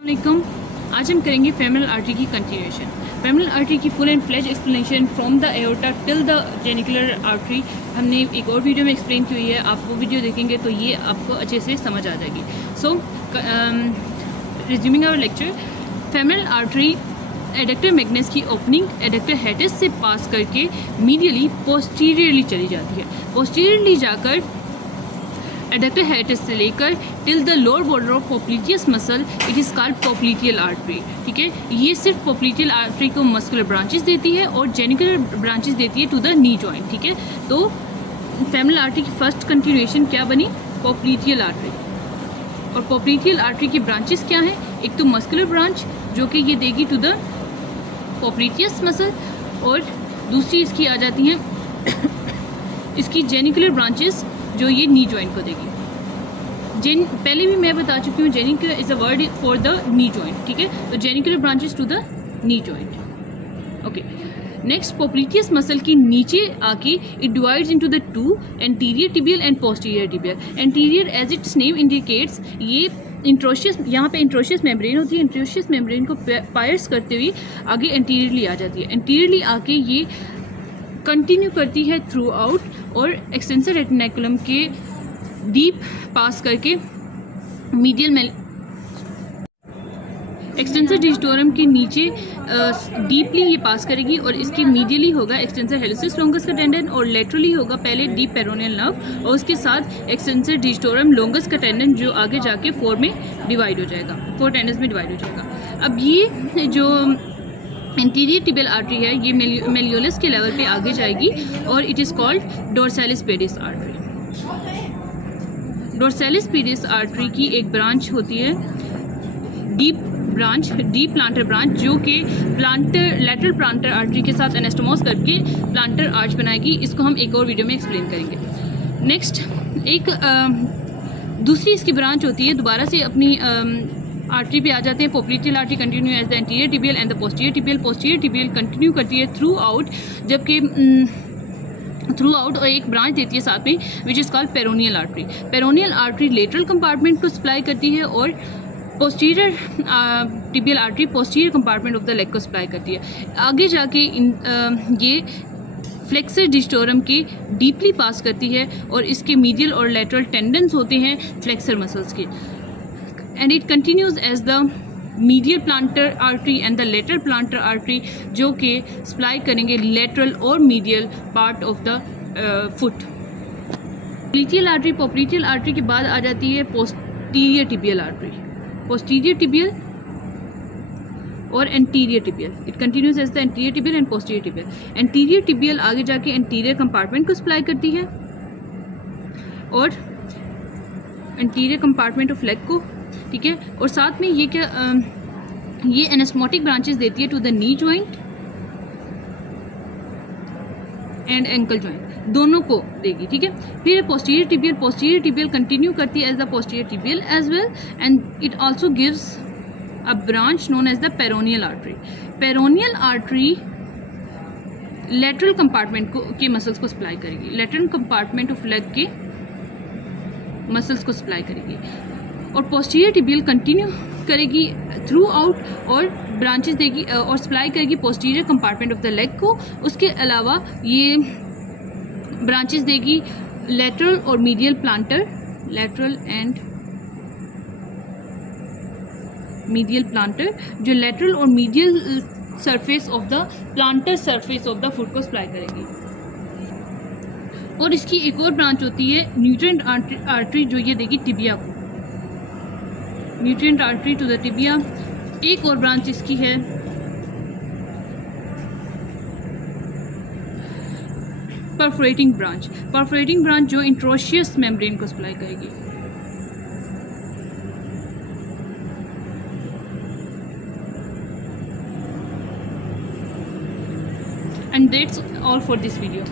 अस्सलामुअलैकुम। आज हम करेंगे फेमरल आर्टरी की कंटिन्यूएशन। फेमरल आर्टरी की full and fledge explanation from the aorta till the genicular artery हमने एक और वीडियो में एक्सप्लेन की हुई है। आप वो वीडियो देखेंगे तो ये आपको अच्छे से समझ आ जाएगी। So resuming our lecture, femoral artery adductor magnus की ओपनिंग एडक्टर हेटस से पास करके मीडियली पोस्टीरियरली चली जाती है। पोस्टीरियरली जाकर एडक्टर हेटस से लेकर till the lower border of popliteus muscle it is called popliteal artery. ठीक है, ये सिर्फ पोप्लिटियल आर्टरी को मस्कुलर ब्रांचेस देती है और जेनिकुलर ब्रांचेस देती है टू द नी जॉइंट। ठीक है, तो फेमरल आर्टरी की फर्स्ट कंटिन्यूएशन क्या बनी? Popliteal artery. और पोप्लिटियल आर्टरी की ब्रांचेस क्या हैं? एक तो मस्कुलर ब्रांच जो कि ये देगी टू द पोप्लिटियस मसल, और दूसरी इसकी आ जाती हैं इसकी जेनिकुलर ब्रांचेस जो ये नी जॉइंट को देगी। पहले भी मैं बता चुकी हूँ, genicular is a word for the knee joint. ठीक है, तो genicular branches to the knee joint. Okay, next popliteus muscle की नीचे आके it divides into the two, anterior tibial and posterior tibial. Anterior as its name indicates, ये interosseous, यहाँ पे interosseous membrane होती है। इंट्रोशियस मेम्ब्रेन को पायर्स करते हुए आगे एंटीरियरली आ जाती है। एंटीरियरली आके ये कंटिन्यू करती है थ्रू आउट और एक्सटेंसर रेटिनाकुलम के डीप पास करके मीडियल में एक्सटेंसर डिजिटोरम के नीचे डीपली ये पास करेगी और इसकी मीडियली होगा एक्सटेंसर हेलिसिस लॉन्गस का टेंडन और लेटरली होगा पहले डीप पेरोनियल नर्व और उसके साथ एक्सटेंसर डिजिटोरम लॉन्गस का टेंडन जो आगे जाके फोर में डिवाइड हो जाएगा, फोर टेंडन्स में डिवाइड हो जाएगा। अब ये जो एंटीरियर टिबियल आर्टरी है ये मेलियोलस के लेवल पे आगे जाएगी और it is called डोर्सालिस pedis artery. डोर्सालिस pedis artery की एक ब्रांच होती है डीप प्लांटर ब्रांच, जो कि लेटरल प्लांटर आर्टरी के साथ एनास्टोमोस करके प्लांटर आर्च बनाएगी। इसको हम एक और वीडियो में एक्सप्लेन करेंगे। नेक्स्ट एक दूसरी इसकी ब्रांच होती है, दोबारा से अपनी आर्टरी पे आ जाते हैं। Popliteal artery continue as the anterior tibial and the posterior tibial. Posterior tibial continue करती है थ्रू आउट, जबकि थ्रू आउट और एक ब्रांच देती है साथ में which is called peroneal artery. Peroneal artery lateral compartment को सप्लाई करती है और posterior tibial artery posterior compartment of the leg को सप्लाई करती है। आगे जाके ये फ्लेक्सर डिजिटोरम के डीपली पास करती है और इसके मीडियल और लेटरल टेंडन्स होते हैं फ्लेक्सर मसल्स के, and it continues as the medial plantar artery and the lateral plantar artery जो कि सप्लाई करेंगे lateral और medial part of the foot। Popliteal artery के बाद आ जाती है posterior tibial artery, posterior tibial और anterior tibial। it continues as the anterior tibial and posterior tibial। anterior tibial आगे जाके anterior compartment को सप्लाई करती है और anterior compartment of leg को। ठीक है, और साथ में ये क्या ये एनास्टोमोटिक ब्रांचेस देती है to the knee joint and ankle joint, दोनों को देगी। ठीक है, फिर पोस्टीरियर टिबियल कंटिन्यू करती है as the posterior tibial as well and it also gives a branch known as the peroneal artery. Peroneal artery lateral compartment के muscles को सप्लाई करेगी, लेटरल कंपार्टमेंट ऑफ लेग के मसल्स को supply करेगी और posterior tibial continue करेगी throughout और branches देगी और सप्लाई करेगी posterior compartment of the leg को। उसके अलावा ये ब्रांचेस देगी लेटरल और medial plantar, lateral and medial planter, जो लेटरल और medial surface of the planter surface of the foot को सप्लाई करेगी। और इसकी एक और ब्रांच होती है न्यूट्रिएंट आर्टरी जो ये देगी टिबिया को, nutrient artery to the tibia. एक और ब्रांच इसकी है परफोरेटिंग ब्रांच जो इंट्रोशियस मेम्ब्रेन को सप्लाई करेगी। And that's all for this video.